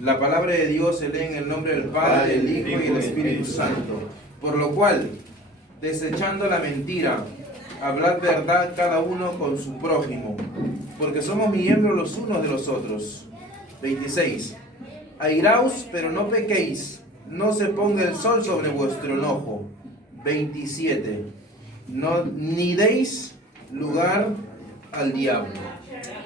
La palabra de Dios se lee en el nombre del Padre, del Hijo y del Espíritu Santo. Por lo cual, desechando la mentira, hablad verdad cada uno con su prójimo, porque somos miembros los unos de los otros. 26. Airaos, pero no pequéis, no se ponga el sol sobre vuestro enojo. 27. Ni deis lugar al diablo.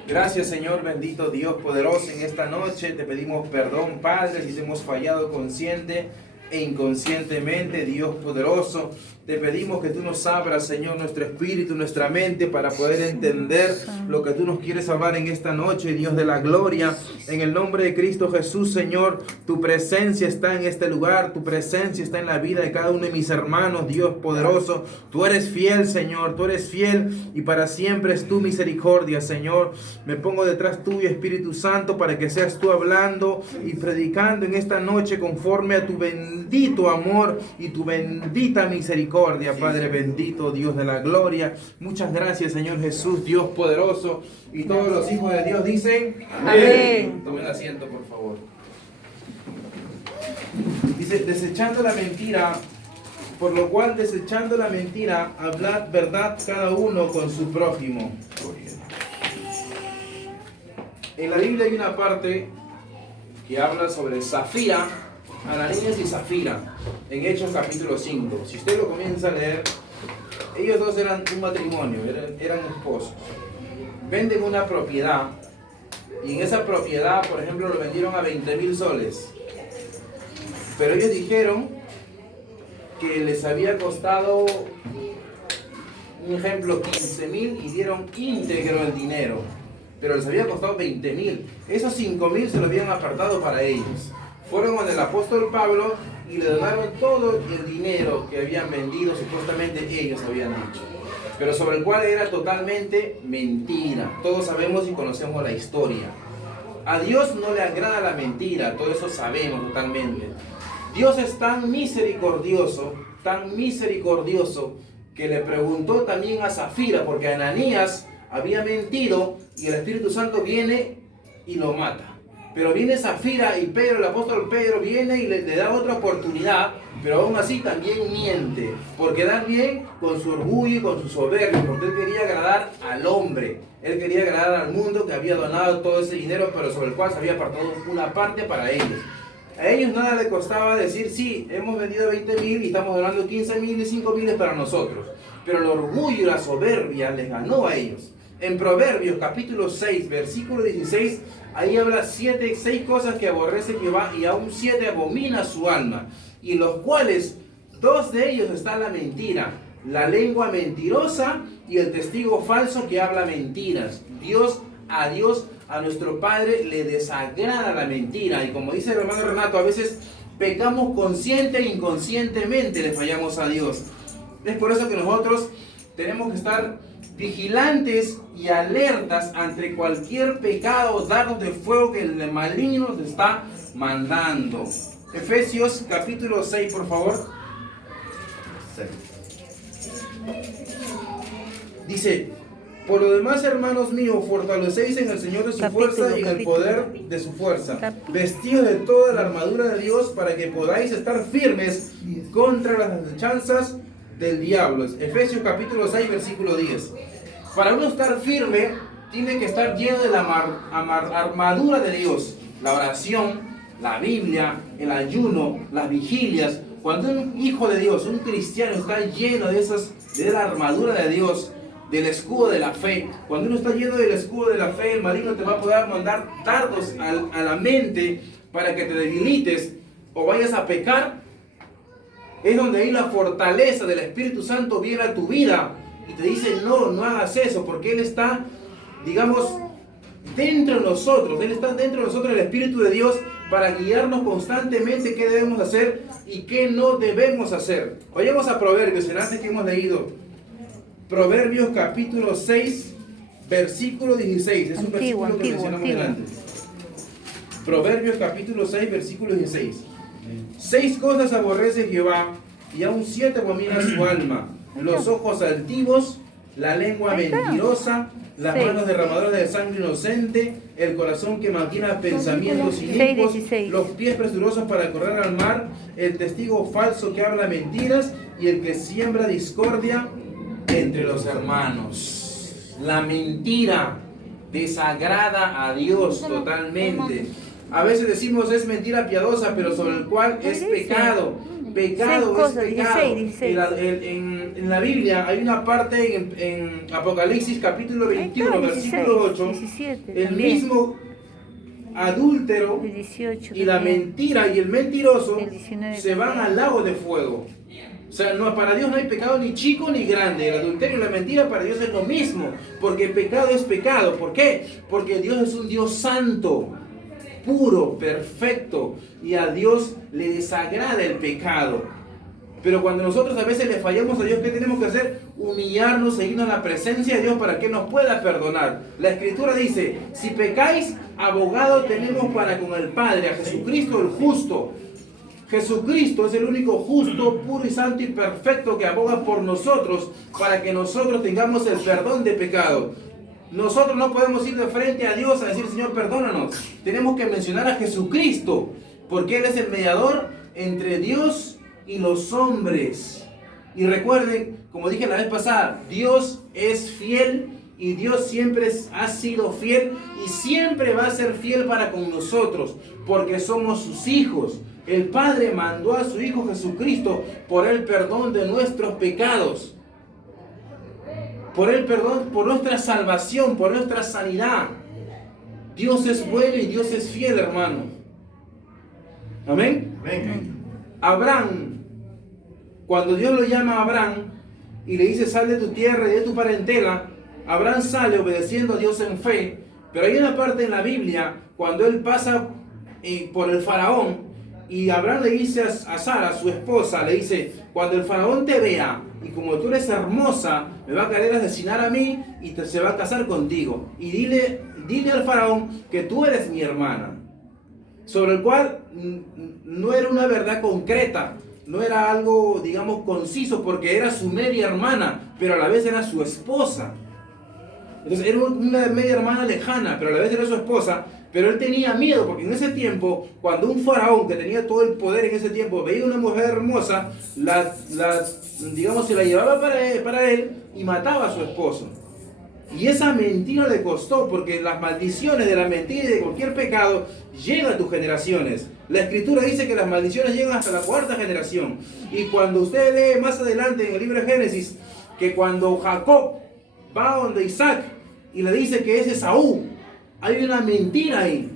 Gracias, Señor bendito Dios poderoso. En esta noche te pedimos perdón, Padre, si te hemos fallado consciente e inconscientemente. Dios poderoso, te pedimos que tú nos abras, Señor, nuestro espíritu, nuestra mente, para poder entender lo que tú nos quieres hablar en esta noche, Dios de la gloria. En el nombre de Cristo Jesús, Señor, tu presencia está en este lugar, tu presencia está en la vida de cada uno de mis hermanos, Dios poderoso. Tú eres fiel, Señor, tú eres fiel y para siempre es tu misericordia, Señor. Me pongo detrás tuyo, Espíritu Santo, para que seas tú hablando y predicando en esta noche conforme a tu bendito amor y tu bendita misericordia, Padre bendito, Dios de la gloria. Muchas gracias, Señor Jesús, Dios poderoso. Y todos los hijos de Dios dicen amén. Tomen asiento, por favor. Dice, desechando la mentira, por lo cual desechando la mentira, hablad verdad cada uno con su prójimo. En la Biblia hay una parte que habla sobre Zafira, Ananías y Zafira, en Hechos capítulo 5. Si usted lo comienza a leer, ellos dos eran un matrimonio, eran esposos. Venden una propiedad y en esa propiedad, por ejemplo, lo vendieron a 20,000 soles. Pero ellos dijeron que les había costado, un ejemplo, 15,000 y dieron íntegro el dinero. Pero les había costado 20,000. Esos 5,000 se lo habían apartado para ellos. Fueron con el apóstol Pablo y le donaron todo el dinero que habían vendido, supuestamente ellos habían dicho, pero sobre el cual era totalmente mentira. Todos sabemos y conocemos la historia. A Dios no le agrada la mentira, todo eso sabemos totalmente. Dios es tan misericordioso, que le preguntó también a Zafira, porque Ananías había mentido y el Espíritu Santo viene y lo mata. Pero viene Zafira y Pedro, el apóstol Pedro, viene y le da otra oportunidad, pero aún así también miente, por quedar bien con su orgullo y con su soberbia, porque él quería agradar al hombre, él quería agradar al mundo que había donado todo ese dinero, pero sobre el cual se había apartado una parte para ellos. A ellos nada les costaba decir, sí, hemos vendido 20,000 y estamos donando 15,000 y 5,000 para nosotros, pero el orgullo y la soberbia les ganó a ellos. En Proverbios capítulo 6, versículo 16, ahí habla 6 cosas que aborrece Jehová y aún 7 abomina su alma, y en los cuales 2 de ellos está la mentira, la lengua mentirosa y el testigo falso que habla mentiras. A Dios, a nuestro Padre le desagrada la mentira, y como dice el hermano Renato, a veces pecamos consciente e inconscientemente, le fallamos a Dios. Es por eso que nosotros tenemos que estar vigilantes y alertas ante cualquier pecado, dardos de fuego que el maligno nos está mandando. Efesios capítulo 6, por favor. Dice, por lo demás, hermanos míos, fortalecéis en el Señor de su fuerza y en el poder de su fuerza, vestidos de toda la armadura de Dios para que podáis estar firmes contra las acechanzas del diablo. Efesios capítulo 6, versículo 10. Para uno estar firme, tiene que estar lleno de la armadura de Dios. La oración, la Biblia, el ayuno, las vigilias. Cuando un hijo de Dios, un cristiano, está lleno de la armadura de Dios, del escudo de la fe. Cuando uno está lleno del escudo de la fe, el maligno te va a poder mandar dardos a la mente para que te debilites o vayas a pecar. Es donde ahí la fortaleza del Espíritu Santo viene a tu vida y te dice, no hagas eso, porque Él está, digamos, dentro de nosotros. Él está dentro de nosotros, el Espíritu de Dios, para guiarnos constantemente qué debemos hacer y qué no debemos hacer. Vayamos a Proverbios, en antes que hemos leído. Proverbios capítulo 6, versículo 16. Es un versículo que mencionamos delante. Proverbios capítulo 6, versículo 16. 6 cosas aborrece Jehová y aún 7 abomina su alma: los ojos altivos, la lengua Ahí está. mentirosa, las 6. manos derramadoras de sangre inocente, el corazón que maquina pensamientos 6, inicuos, 16. los pies presurosos para correr al mar, el testigo falso que habla mentiras y el que siembra discordia entre los hermanos. La mentira desagrada a Dios totalmente. A veces decimos es mentira piadosa, pero sobre el cual es pecado. Pecado es pecado. 16. En la Biblia hay una parte en Apocalipsis capítulo 21, versículo 8, 17, el también. mismo adúltero El 18 y la también. mentira y el mentiroso El 19 se van también. al lago de fuego. O sea, no, para Dios no hay pecado ni chico ni grande. El adulterio y la mentira para Dios es lo mismo. Porque el pecado es pecado. ¿Por qué? Porque Dios es un Dios santo, puro, perfecto. Y a Dios le desagrada el pecado. Pero cuando nosotros a veces le fallamos a Dios, ¿qué tenemos que hacer? Humillarnos e irnos a la presencia de Dios para que nos pueda perdonar. La Escritura dice, si pecáis, abogado tenemos para con el Padre, a Jesucristo el justo. Jesucristo es el único justo, puro y santo y perfecto que aboga por nosotros para que nosotros tengamos el perdón de pecado. Nosotros no podemos ir de frente a Dios a decir, Señor, perdónanos. Tenemos que mencionar a Jesucristo, porque Él es el mediador entre Dios y los hombres. Y recuerden, como dije la vez pasada, Dios es fiel y Dios siempre ha sido fiel y siempre va a ser fiel para con nosotros, porque somos sus hijos. El Padre mandó a su Hijo Jesucristo por el perdón de nuestros pecados, por el perdón, por nuestra salvación, por nuestra sanidad. Dios es bueno y Dios es fiel, hermano. Amén. Abraham, cuando Dios lo llama a Abraham y le dice sal de tu tierra y de tu parentela, Abraham sale obedeciendo a Dios en fe. Pero hay una parte en la Biblia cuando él pasa por el faraón. Y Abraham le dice a Sara, su esposa, le dice, cuando el faraón te vea, y como tú eres hermosa, me va a querer asesinar a mí y se va a casar contigo. Y dile al faraón que tú eres mi hermana. Sobre el cual no era una verdad concreta, no era algo, digamos, conciso, porque era su media hermana, pero a la vez era su esposa. Entonces era una media hermana lejana, pero a la vez era su esposa. Pero él tenía miedo, porque en ese tiempo, cuando un faraón que tenía todo el poder en ese tiempo veía una mujer hermosa, digamos, se la llevaba para él y mataba a su esposo. Y esa mentira le costó, porque las maldiciones de la mentira y de cualquier pecado llegan a tus generaciones. La Escritura dice que las maldiciones llegan hasta la 4ª generación. Y cuando usted lee más adelante en el libro de Génesis, que cuando Jacob va donde Isaac y le dice que es Esaú, hay una mentira ahí.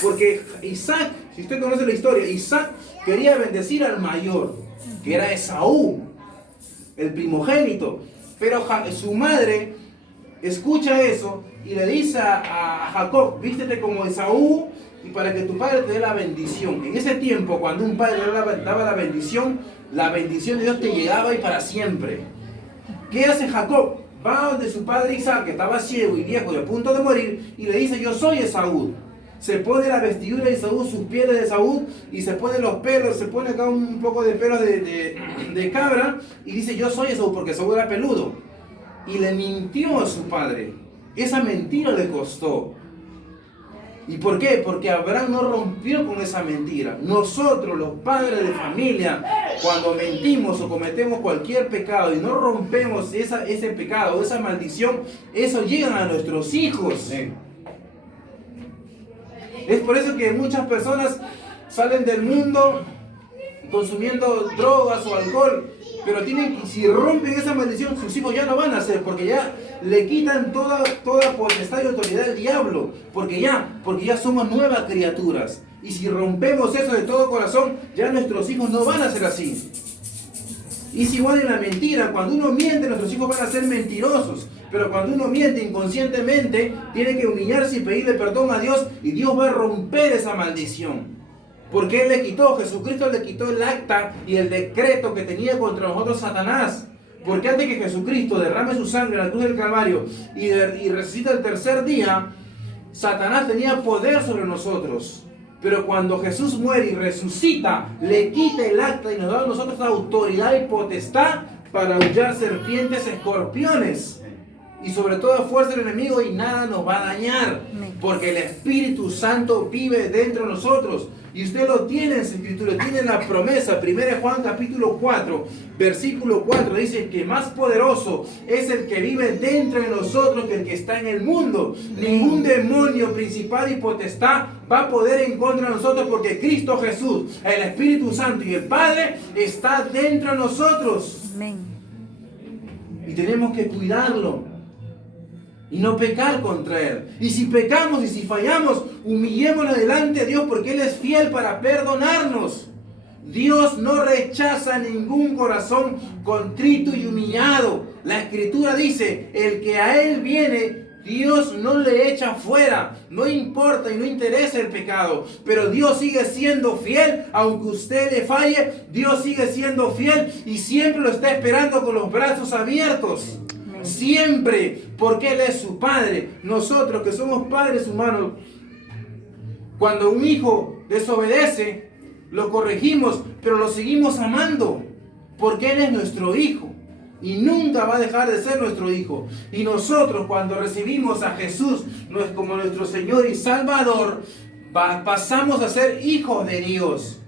Porque Isaac, si usted conoce la historia, Isaac quería bendecir al mayor, que era Esaú, el primogénito. Pero su madre escucha eso y le dice a Jacob, vístete como Esaú y para que tu padre te dé la bendición. En ese tiempo, cuando un padre daba la bendición de Dios te llegaba y para siempre. ¿Qué hace Jacob? Va donde su padre Isaac, que estaba ciego y viejo y a punto de morir, y le dice, yo soy Esaú. Se pone la vestidura de Esaú, sus pieles de Esaú, y se pone los pelos, se pone acá un poco de pelos de cabra, y dice, yo soy Esaú, porque Esaú era peludo. Y le mintió a su padre. Esa mentira le costó. ¿Y por qué? Porque Abraham no rompió con esa mentira. Nosotros, los padres de familia, cuando mentimos o cometemos cualquier pecado y no rompemos ese pecado o esa maldición, eso llega a nuestros hijos. Es por eso que muchas personas salen del mundo consumiendo drogas o alcohol, pero si rompen esa maldición, sus hijos ya no van a hacer, porque ya le quitan toda potestad y autoridad al diablo, porque ya somos nuevas criaturas. Y si rompemos eso de todo corazón, ya nuestros hijos no van a ser así. Y es igual en la mentira. Cuando uno miente, nuestros hijos van a ser mentirosos. Pero cuando uno miente inconscientemente, tiene que humillarse y pedirle perdón a Dios, y Dios va a romper esa maldición. Porque Él le quitó, Jesucristo le quitó el acta y el decreto que tenía contra nosotros Satanás. Porque antes que Jesucristo derrame su sangre en la cruz del Calvario y resucita el tercer día, Satanás tenía poder sobre nosotros. Pero cuando Jesús muere y resucita, le quita el acta y nos da a nosotros la autoridad y potestad para aullar serpientes, escorpiones. y sobre toda fuerza del enemigo y nada nos va a dañar. Porque el Espíritu Santo vive dentro de nosotros. Y usted lo tiene en su escritura, tiene la promesa. 1 Juan capítulo 4, versículo 4 dice que más poderoso es el que vive dentro de nosotros que el que está en el mundo. Ningún demonio, principal y potestad va a poder en contra de nosotros porque Cristo Jesús, el Espíritu Santo y el Padre está dentro de nosotros. Amén. Y tenemos que cuidarlo y no pecar contra Él. Y si pecamos y si fallamos, humillémonos delante de Dios porque Él es fiel para perdonarnos. Dios no rechaza ningún corazón contrito y humillado. La Escritura dice, el que a Él viene, Dios no le echa fuera. No importa y no interesa el pecado, pero Dios sigue siendo fiel. Aunque usted le falle, Dios sigue siendo fiel y siempre lo está esperando con los brazos abiertos. Siempre, porque Él es su Padre. Nosotros que somos padres humanos, cuando un hijo desobedece, lo corregimos, pero lo seguimos amando, porque Él es nuestro hijo y nunca va a dejar de ser nuestro hijo. Y nosotros cuando recibimos a Jesús como nuestro Señor y Salvador, pasamos a ser hijos de Dios.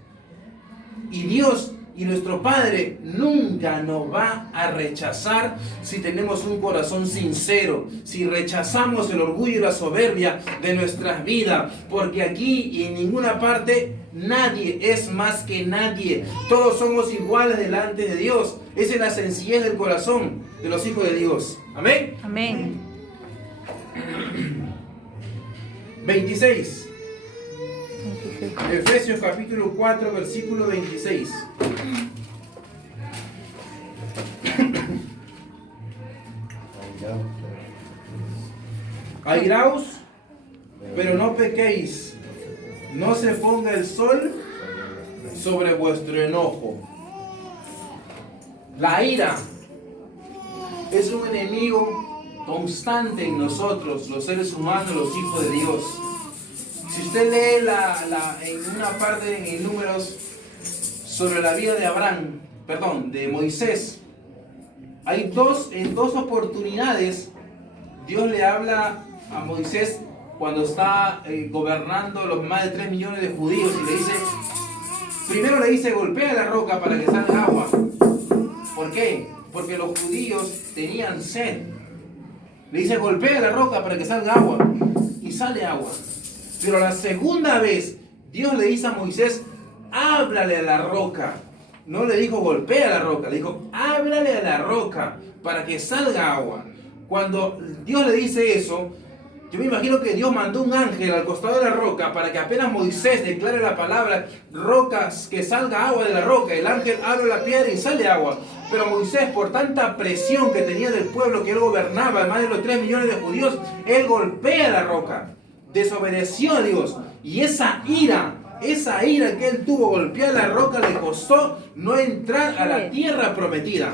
Y Dios y nuestro Padre nunca nos va a rechazar si tenemos un corazón sincero, si rechazamos el orgullo y la soberbia de nuestras vidas, porque aquí y en ninguna parte nadie es más que nadie. Todos somos iguales delante de Dios. Esa es la sencillez del corazón de los hijos de Dios. Amén. Amén. 26. Efesios capítulo 4, versículo 26. Airaos, pero no pequéis. No se ponga el sol sobre vuestro enojo. La ira es un enemigo constante en nosotros, los seres humanos, los hijos de Dios. Si usted lee en una parte en Números sobre la vida de Moisés, hay en dos oportunidades Dios le habla a Moisés cuando está gobernando los más de 3 millones de judíos y le dice, primero le dice golpea la roca para que salga agua. ¿Por qué? Porque los judíos tenían sed. Le dice golpea la roca para que salga agua y sale agua. Pero la segunda vez, Dios le dice a Moisés, háblale a la roca. No le dijo golpea la roca, le dijo háblale a la roca para que salga agua. Cuando Dios le dice eso, yo me imagino que Dios mandó un ángel al costado de la roca para que apenas Moisés declare la palabra, rocas, que salga agua de la roca. El ángel abre la piedra y sale agua. Pero Moisés, por tanta presión que tenía del pueblo que él gobernaba, más de los 3 millones de judíos, él golpea la roca. Desobedeció a Dios y esa ira que él tuvo golpear la roca le costó no entrar a la tierra prometida.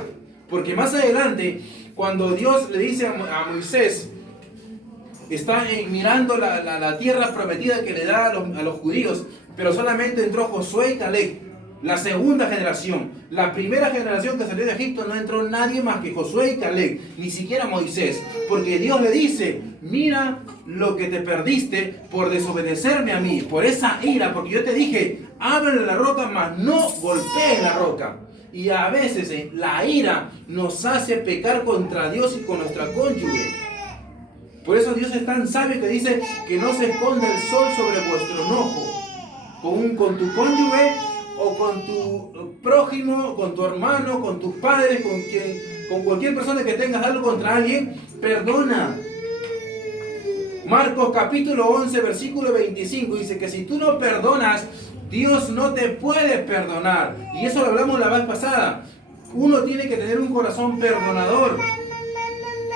Porque más adelante, cuando Dios le dice a Moisés, está mirando la tierra prometida que le da a los judíos, pero solamente entró Josué y Caleb, la segunda generación. La primera generación que salió de Egipto no entró nadie más que Josué y Caleb, ni siquiera Moisés, porque Dios le dice, mira lo que te perdiste por desobedecerme a mí, por esa ira, porque yo te dije, ábrele la roca, mas no golpees la roca. Y a veces la ira nos hace pecar contra Dios y con nuestra cónyuge. Por eso Dios es tan sabio que dice que no se esconda el sol sobre vuestro enojo. Con tu cónyuge o con tu prójimo, con tu hermano, con tus padres, con cualquier persona que tengas algo contra alguien, perdona. Marcos capítulo 11, versículo 25 dice que si tú no perdonas, Dios no te puede perdonar. Y eso lo hablamos la vez pasada. Uno tiene que tener un corazón perdonador.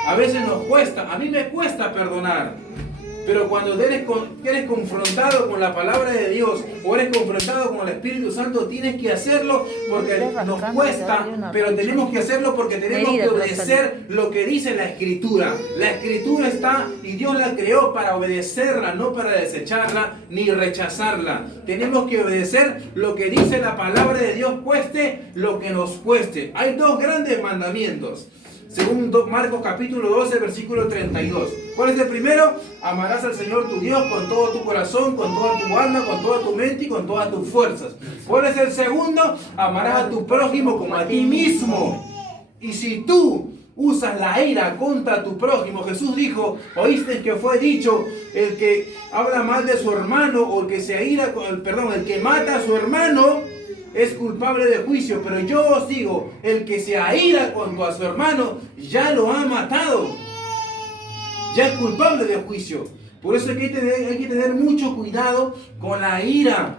A veces nos cuesta, a mí me cuesta perdonar. Pero cuando eres confrontado con la palabra de Dios o eres confrontado con el Espíritu Santo, tienes que hacerlo porque nos cuesta, pero tenemos que hacerlo porque tenemos que obedecer lo que dice la Escritura. La Escritura está y Dios la creó para obedecerla, no para desecharla ni rechazarla. Tenemos que obedecer lo que dice la palabra de Dios, cueste lo que nos cueste. Hay dos grandes mandamientos. según Marcos capítulo 12, versículo 32. ¿Cuál es el primero? Amarás al Señor tu Dios con todo tu corazón, con toda tu alma, con toda tu mente y con todas tus fuerzas. ¿Cuál es el segundo? Amarás a tu prójimo como a ti mismo. Y si tú usas la ira contra tu prójimo, Jesús dijo, oíste que fue dicho, el que habla mal de su hermano o el que se aira, el que mata a su hermano es culpable de juicio. Pero yo os digo, el que se aira contra su hermano ya lo ha matado, ya es culpable de juicio. Por eso hay que tener mucho cuidado con la ira.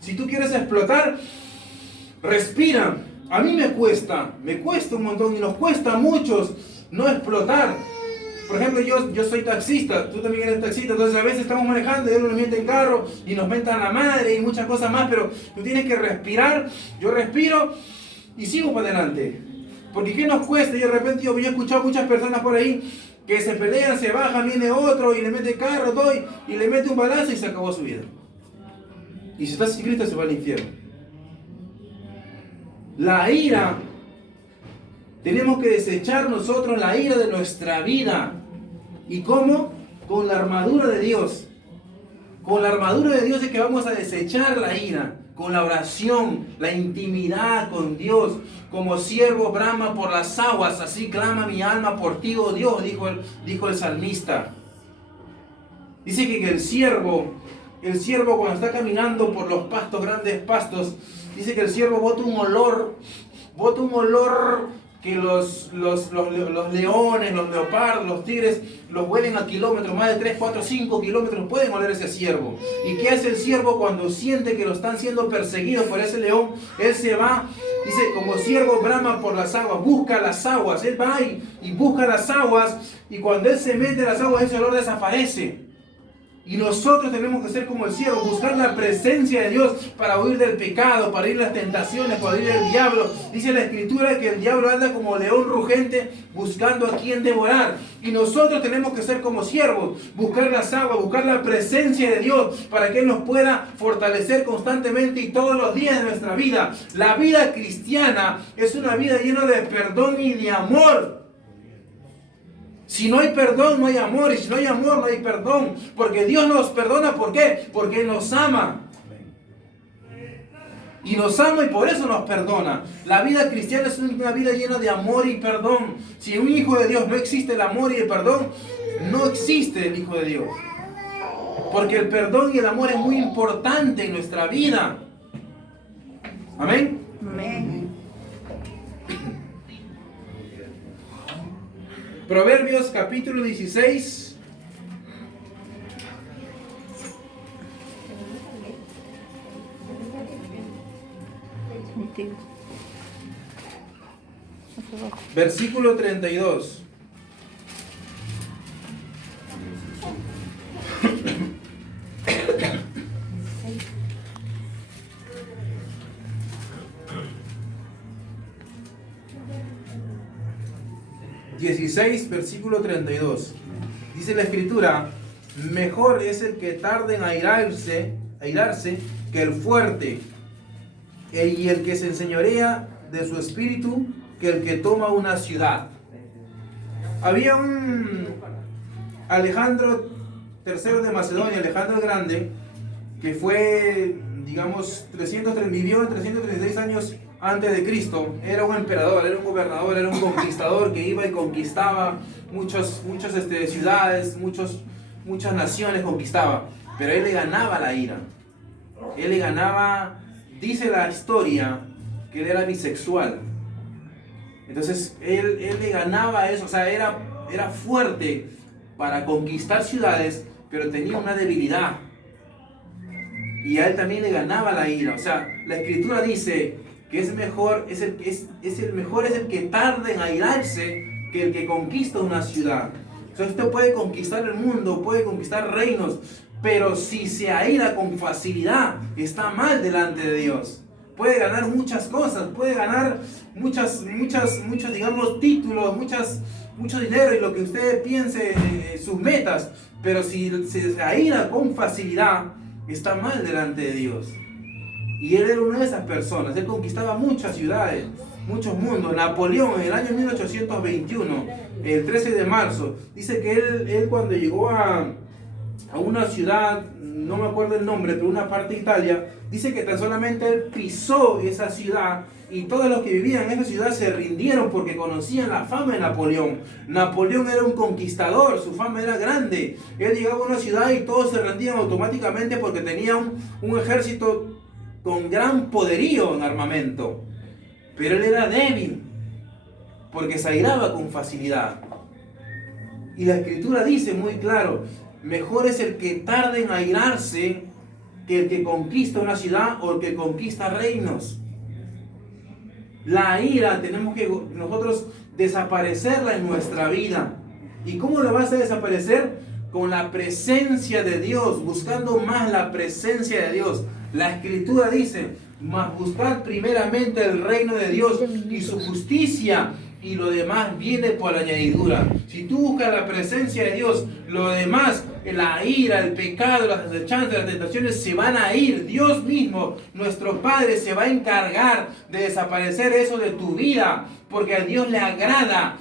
Si tú quieres explotar, respira. A mí me cuesta un montón y nos cuesta a muchos no explotar. Por ejemplo, yo soy taxista, tú también eres taxista, entonces a veces estamos manejando y uno nos mete en carro y nos mentan la madre y muchas cosas más, pero tú tienes que respirar. Yo respiro y sigo para adelante. Porque ¿qué nos cuesta? Y de repente yo he escuchado muchas personas por ahí que se pelean, se bajan, viene otro y le mete carro, y le mete un balazo y se acabó su vida. Y si está sin Cristo se va al infierno. La ira, tenemos que desechar nosotros la ira de nuestra vida. ¿Y cómo? Con la armadura de Dios. Con la armadura de Dios es que vamos a desechar la ira. Con la oración, la intimidad con Dios. Como siervo brama por las aguas, así clama mi alma por ti, oh Dios, dijo el salmista. Dice que el siervo cuando está caminando por los pastos, grandes pastos, dice que el ciervo bota un olor que los leones, los leopardos, los tigres, los huelen a kilómetros, más de 3, 4, 5 kilómetros, pueden oler ese ciervo. ¿Y qué hace el ciervo cuando siente que lo están siendo perseguidos por ese león? Él se va, dice, como ciervo brama por las aguas, busca las aguas, él va y busca las aguas, y cuando él se mete en las aguas, ese olor desaparece. Y nosotros tenemos que ser como el ciervo, buscar la presencia de Dios para huir del pecado, para huir de las tentaciones, para huir del diablo. Dice la Escritura que el diablo anda como león rugente buscando a quien devorar. Y nosotros tenemos que ser como siervos, buscar las aguas, buscar la presencia de Dios para que Él nos pueda fortalecer constantemente y todos los días de nuestra vida. La vida cristiana es una vida llena de perdón y de amor. Si no hay perdón, no hay amor. Y si no hay amor, no hay perdón. Porque Dios nos perdona, ¿por qué? Porque Él nos ama. Y nos ama y por eso nos perdona. La vida cristiana es una vida llena de amor y perdón. Si en un hijo de Dios no existe el amor y el perdón, no existe el hijo de Dios. Porque el perdón y el amor es muy importante en nuestra vida. Amén. Amén. Proverbios capítulo 16. Versículo 32. Versículo 32. Dice la Escritura: mejor es el que tarde en airarse que el fuerte, y el que se enseñorea de su espíritu que el que toma una ciudad. Había un Alejandro III de Macedonia, Alejandro el Grande, que fue, digamos, vivió en 336 años antes de Cristo. Era un emperador, era un gobernador, era un conquistador que iba y conquistaba muchas ciudades, muchas naciones conquistaba. Pero él le ganaba la ira. Él le ganaba, dice la historia, que él era bisexual. Entonces él le ganaba eso, o sea, era fuerte para conquistar ciudades, pero tenía una debilidad. Y a él también le ganaba la ira. O sea, la Escritura dice que es el mejor es el que tarda en airarse que el que conquista una ciudad. O sea, usted puede conquistar el mundo, puede conquistar reinos, pero si se aira con facilidad, está mal delante de Dios. Puede ganar muchas cosas, puede ganar muchos, digamos, títulos, mucho dinero y lo que usted piense, sus metas, pero si se aira con facilidad, está mal delante de Dios. Y él era una de esas personas. Él conquistaba muchas ciudades. muchos mundos. Napoleón en el año 1821, el 13 de marzo, dice que él cuando llegó a una ciudad, no me acuerdo el nombre, pero una parte de Italia, dice que tan solamente él pisó esa ciudad y todos los que vivían en esa ciudad se rindieron porque conocían la fama de Napoleón. Napoleón era un conquistador, su fama era grande. Él llegaba a una ciudad y todos se rendían automáticamente porque tenía un ejército con gran poderío en armamento. Pero él era débil porque se airaba con facilidad. Y la Escritura dice muy claro, mejor es el que tarde en airarse que el que conquista una ciudad o el que conquista reinos. La ira tenemos que nosotros desaparecerla en nuestra vida. ¿Y cómo la vas a desaparecer? Con la presencia de Dios, buscando más la presencia de Dios. La Escritura dice, mas buscad primeramente el reino de Dios y su justicia, y lo demás viene por la añadidura. Si tú buscas la presencia de Dios, lo demás, la ira, el pecado, las acechanzas, las tentaciones se van a ir. Dios mismo, nuestro Padre, se va a encargar de desaparecer eso de tu vida, porque a Dios le agrada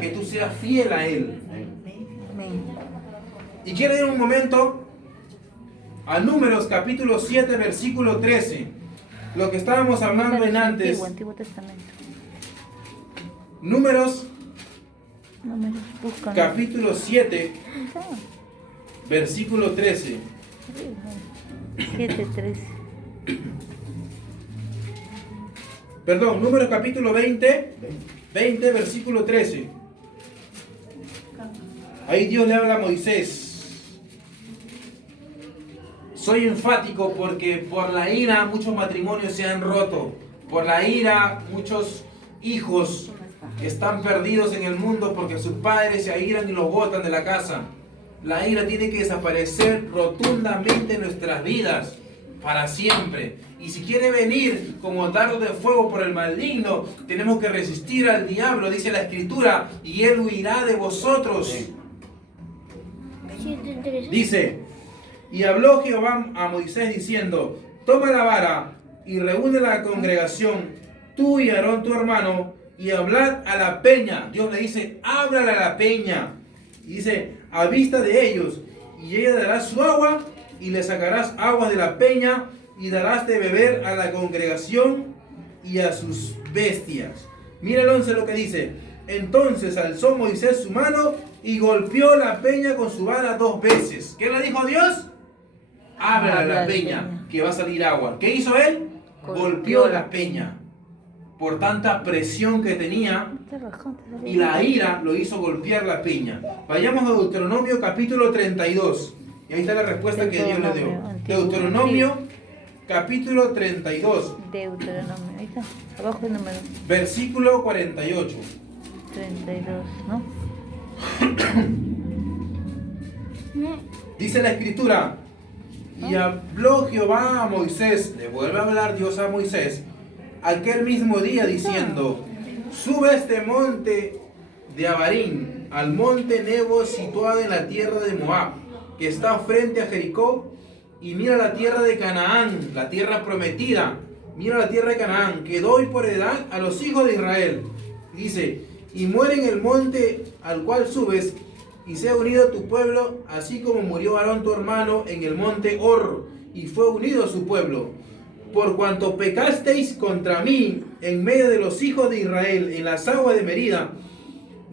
que tú seas fiel a Él. Y quiero ir un momento a Números capítulo 7, versículo 13. Lo que estábamos hablando en antes. Antiguo Testamento. Números Búscalo. capítulo 7, versículo 13. 7:13. Perdón, Números capítulo 20, versículo 13. Ahí Dios le habla a Moisés. Soy enfático porque por la ira muchos matrimonios se han roto. Por la ira muchos hijos están perdidos en el mundo porque sus padres se airan y los botan de la casa. La ira tiene que desaparecer rotundamente en nuestras vidas para siempre. Y si quiere venir como dardo de fuego por el maligno, tenemos que resistir al diablo, dice la Escritura, y él huirá de vosotros. Dice, y habló Jehová a Moisés diciendo, toma la vara y reúne la congregación, tú y Aarón tu hermano, y hablad a la peña. Dios le dice, háblale a la peña. Y dice, a vista de ellos, y ella dará su agua, y le sacarás agua de la peña, y darás de beber a la congregación y a sus bestias. Mira el 11 lo que dice. Entonces alzó Moisés su mano y golpeó la peña con su vara 2 veces. ¿Qué le dijo Dios? Habla a la peña, que va a salir agua. ¿Qué hizo él? Golpeó la peña. Por tanta presión que tenía, y la ira lo hizo golpear la peña. Vayamos a Deuteronomio capítulo 32. Y ahí está la respuesta que Dios le dio. Deuteronomio capítulo 32. Deuteronomio, ahí está, abajo el número. Versículo 48. 32, ¿no? Dice la Escritura, y habló Jehová a Moisés, le vuelve a hablar Dios a Moisés, aquel mismo día diciendo, sube este monte de Abarín, al monte Nebo situado en la tierra de Moab, que está frente a Jericó, y mira la tierra de Canaán, la tierra prometida, mira la tierra de Canaán, que doy por heredad a los hijos de Israel. Dice, y muere en el monte al cual subes, y sea unido a tu pueblo, así como murió Aarón tu hermano en el monte Hor, y fue unido a su pueblo. Por cuanto pecasteis contra mí en medio de los hijos de Israel, en las aguas de Merida,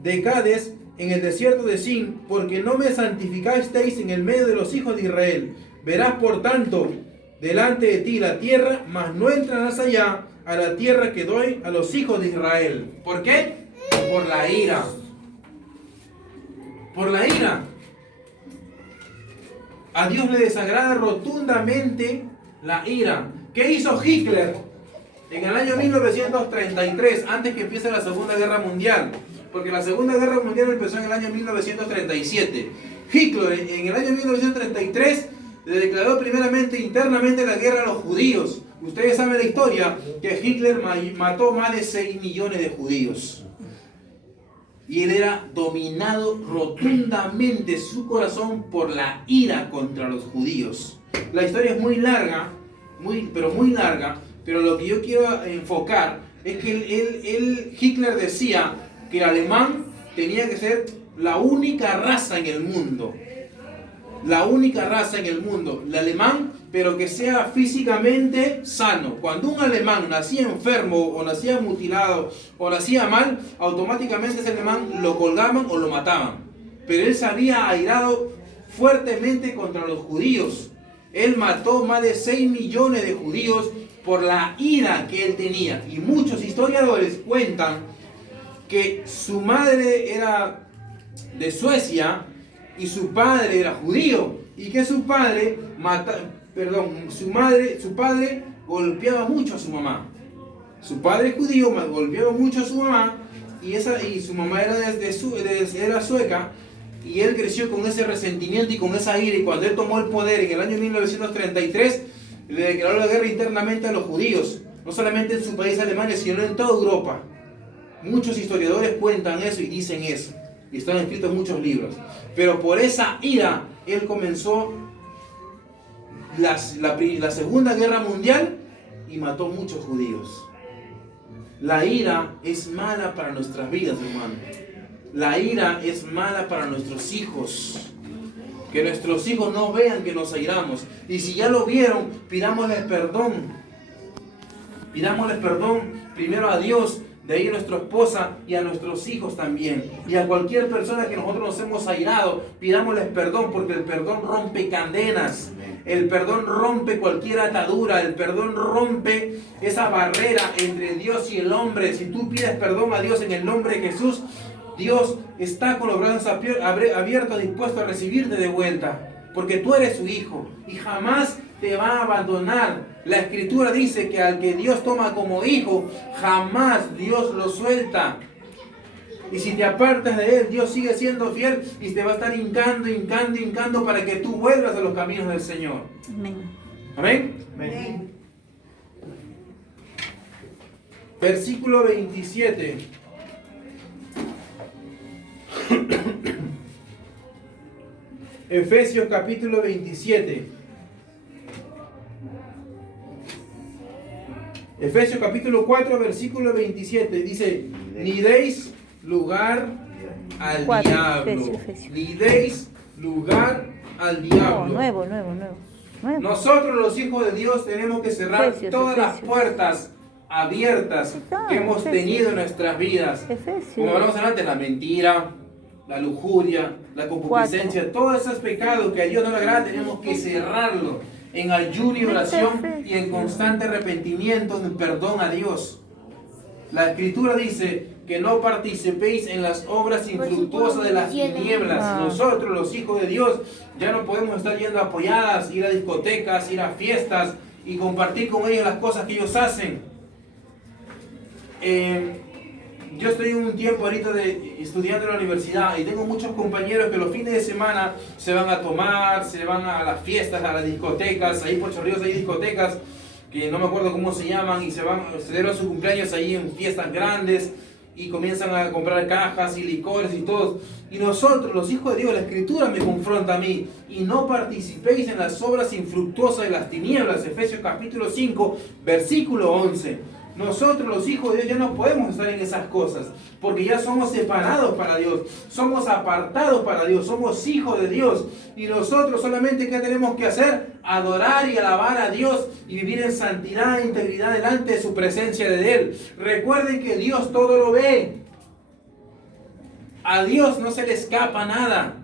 de Cades, en el desierto de Sin, porque no me santificasteis en el medio de los hijos de Israel. Verás por tanto delante de ti la tierra, mas no entrarás allá a la tierra que doy a los hijos de Israel. ¿Por qué? Por la ira. Por la ira. A Dios le desagrada rotundamente la ira. ¿Qué hizo Hitler en el año 1933, antes que empiece la Segunda Guerra Mundial? Porque la Segunda Guerra Mundial empezó en el año 1937. Hitler en el año 1933 le declaró primeramente internamente la guerra a los judíos. Ustedes saben la historia, que Hitler mató más de 6 millones de judíos. Y él era dominado rotundamente su corazón por la ira contra los judíos. La historia es muy larga, pero muy larga, Pero lo que yo quiero enfocar es que Hitler decía que el alemán tenía que ser la única raza en el mundo. La única raza en el mundo, el alemán, pero que sea físicamente sano. Cuando un alemán nacía enfermo o nacía mutilado o nacía mal, automáticamente ese alemán lo colgaban o lo mataban. Pero él se había airado fuertemente contra los judíos. Él mató más de 6 millones de judíos por la ira que él tenía. Y muchos historiadores cuentan que su madre era de Suecia y su padre era judío, y que su padre su padre golpeaba mucho a su mamá. Su padre judío golpeaba mucho a su mamá, y su mamá era sueca, y él creció con ese resentimiento y con esa ira, y cuando él tomó el poder en el año 1933, le declaró la guerra internamente a los judíos, no solamente en su país Alemania, sino en toda Europa. Muchos historiadores cuentan eso y dicen eso, y están escritos en muchos libros. Pero por esa ira, él comenzó la Segunda Guerra Mundial y mató muchos judíos. La ira es mala para nuestras vidas, hermano. La ira es mala para nuestros hijos. Que nuestros hijos no vean que nos airamos. Y si ya lo vieron, pidámosles perdón. Pidámosles perdón primero a Dios, de ahí a nuestra esposa y a nuestros hijos también. Y a cualquier persona que nosotros nos hemos airado, pidámosles perdón, porque el perdón rompe cadenas. El perdón rompe cualquier atadura. El perdón rompe esa barrera entre Dios y el hombre. Si tú pides perdón a Dios en el nombre de Jesús, Dios está con los brazos abiertos, dispuesto a recibirte de vuelta. Porque tú eres su hijo y jamás te va a abandonar. La Escritura dice que al que Dios toma como hijo, jamás Dios lo suelta. Y si te apartas de Él, Dios sigue siendo fiel y te va a estar hincando para que tú vuelvas a los caminos del Señor. Amén. Amén. Amén. Versículo 27. Efesios capítulo 27. Efesios capítulo 4, versículo 27. Dice, ni deis lugar al diablo. Ni deis lugar al diablo. Nuevo. Nosotros los hijos de Dios tenemos que cerrar todas las puertas abiertas que hemos tenido en nuestras vidas. Como hablamos antes, la mentira, la lujuria, la concupiscencia, todos esos pecados que a Dios no le agrada, tenemos que cerrarlo en ayuno y oración y en constante arrepentimiento, en perdón a Dios. La Escritura dice que no participéis en las obras infructuosas de las tinieblas. Nosotros, los hijos de Dios, ya no podemos estar yendo a apoyadas, ir a discotecas, ir a fiestas y compartir con ellos las cosas que ellos hacen. Yo estoy en un tiempo ahorita estudiando en la universidad y tengo muchos compañeros que los fines de semana se van a tomar, se van a las fiestas, a las discotecas. Ahí por Chorrillos hay discotecas que no me acuerdo cómo se llaman, y celebran su cumpleaños ahí en fiestas grandes y comienzan a comprar cajas y licores y todo. Y nosotros, los hijos de Dios, la Escritura me confronta a mí: y no participéis en las obras infructuosas de las tinieblas. Efesios capítulo 5, versículo 11. Nosotros, los hijos de Dios, ya no podemos estar en esas cosas, porque ya somos separados para Dios, somos apartados para Dios, somos hijos de Dios. Y nosotros solamente, ¿qué tenemos que hacer? Adorar y alabar a Dios y vivir en santidad e integridad delante de su presencia de Él. Recuerden que Dios todo lo ve. A Dios no se le escapa nada.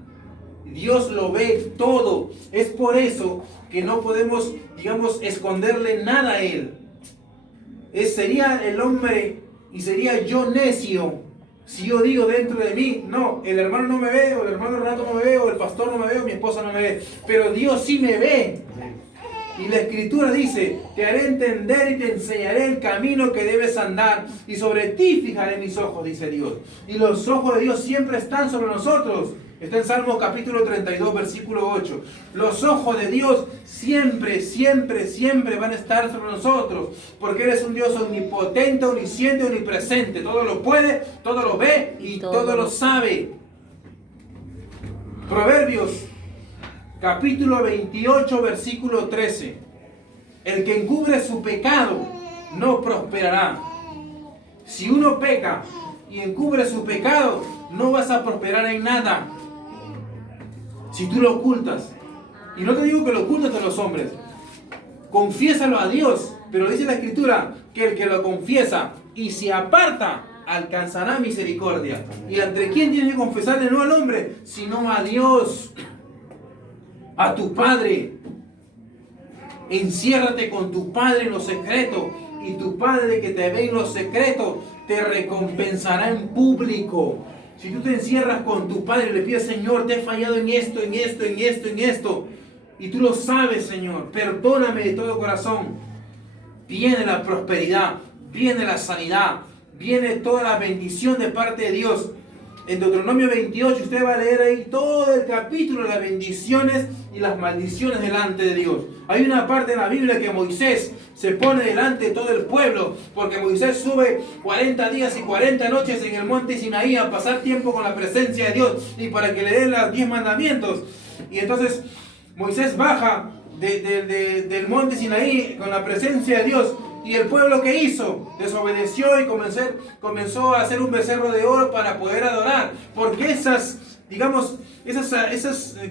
Dios lo ve todo. Es por eso que no podemos, esconderle nada a Él. Sería el hombre y sería yo necio si yo digo dentro de mí: no, el hermano no me ve, o el hermano Renato no me ve, o el pastor no me ve, o mi esposa no me ve, pero Dios sí me ve. Y la Escritura dice: te haré entender y te enseñaré el camino que debes andar, y sobre ti fijaré mis ojos, dice Dios. Y los ojos de Dios siempre están sobre nosotros. Está en Salmo capítulo 32, versículo 8. Los ojos de Dios siempre van a estar sobre nosotros, porque Él es un Dios omnipotente, omnisciente, omnipresente. Todo lo puede, todo lo ve y todo lo sabe. Proverbios capítulo 28, versículo 13. El que encubre su pecado no prosperará. Si uno peca y encubre su pecado, no vas a prosperar en nada. Si tú lo ocultas, y no te digo que lo ocultes a los hombres, confiésalo a Dios, pero dice la Escritura que el que lo confiesa y se aparta alcanzará misericordia. ¿Y entre quién tienes que confesarle? No al hombre, sino a Dios, a tu Padre. Enciérrate con tu Padre en lo secreto, y tu Padre que te ve en lo secreto te recompensará en público. Si tú te encierras con tu Padre y le pides, Señor, te he fallado en esto, en esto, en esto, en esto, y tú lo sabes, Señor, perdóname de todo corazón, viene la prosperidad, viene la sanidad, viene toda la bendición de parte de Dios. En Deuteronomio 28 usted va a leer ahí todo el capítulo de las bendiciones y las maldiciones delante de Dios. Hay una parte en la Biblia que Moisés se pone delante de todo el pueblo, porque Moisés sube 40 días y 40 noches en el monte Sinaí a pasar tiempo con la presencia de Dios y para que le den los 10 mandamientos. Y entonces Moisés baja del monte Sinaí con la presencia de Dios. Y el pueblo, ¿qué hizo? Desobedeció y comenzó a hacer un becerro de oro para poder adorar. Porque esas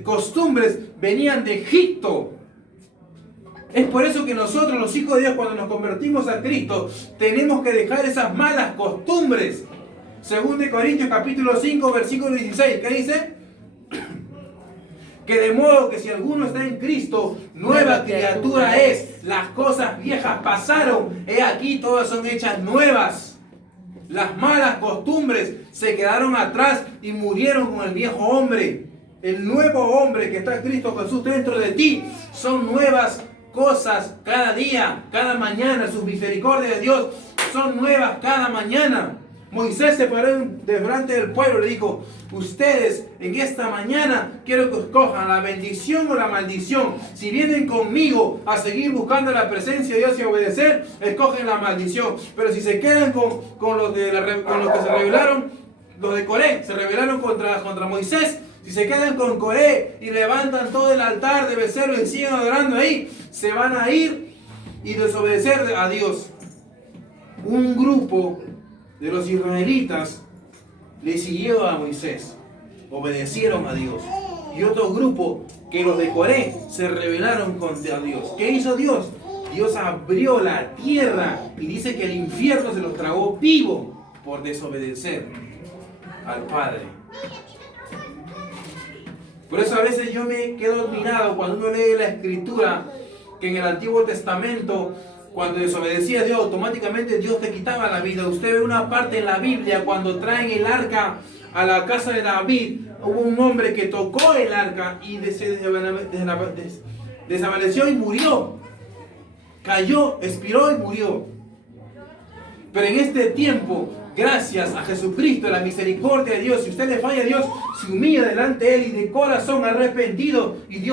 costumbres venían de Egipto. Es por eso que nosotros, los hijos de Dios, cuando nos convertimos a Cristo, tenemos que dejar esas malas costumbres. Según de Corintios capítulo 5, versículo 16, ¿qué dice? Que de modo que si alguno está en Cristo, nueva criatura es. Las cosas viejas pasaron, he aquí todas son hechas nuevas. Las malas costumbres se quedaron atrás y murieron con el viejo hombre. El nuevo hombre que está en Cristo Jesús dentro de ti son nuevas cosas cada día, cada mañana. Sus misericordias de Dios son nuevas cada mañana. Moisés se paró delante del pueblo y le dijo: ustedes en esta mañana quiero que escojan la bendición o la maldición. Si vienen conmigo a seguir buscando la presencia de Dios y obedecer, escogen la maldición. Pero si se quedan con los que se rebelaron, los de Coré, se rebelaron contra Moisés, si se quedan con Coré y levantan todo el altar de becerro y siguen adorando ahí, se van a ir y desobedecer a Dios. Un grupo de los israelitas le siguió a Moisés, obedecieron a Dios. Y otro grupo, que los de Coré, se rebelaron contra Dios. ¿Qué hizo Dios? Dios abrió la tierra y dice que el infierno se los tragó vivo por desobedecer al Padre. Por eso a veces yo me quedo admirado cuando uno lee la Escritura, que en el Antiguo Testamento, cuando desobedecía a Dios, automáticamente Dios te quitaba la vida. Usted ve una parte en la Biblia cuando traen el arca a la casa de David. Hubo un hombre que tocó el arca y desvaneció y murió. Cayó, expiró y murió. Pero en este tiempo, gracias a Jesucristo, la misericordia de Dios, si usted le falla a Dios, se humilla delante de Él y de corazón arrepentido, y Dios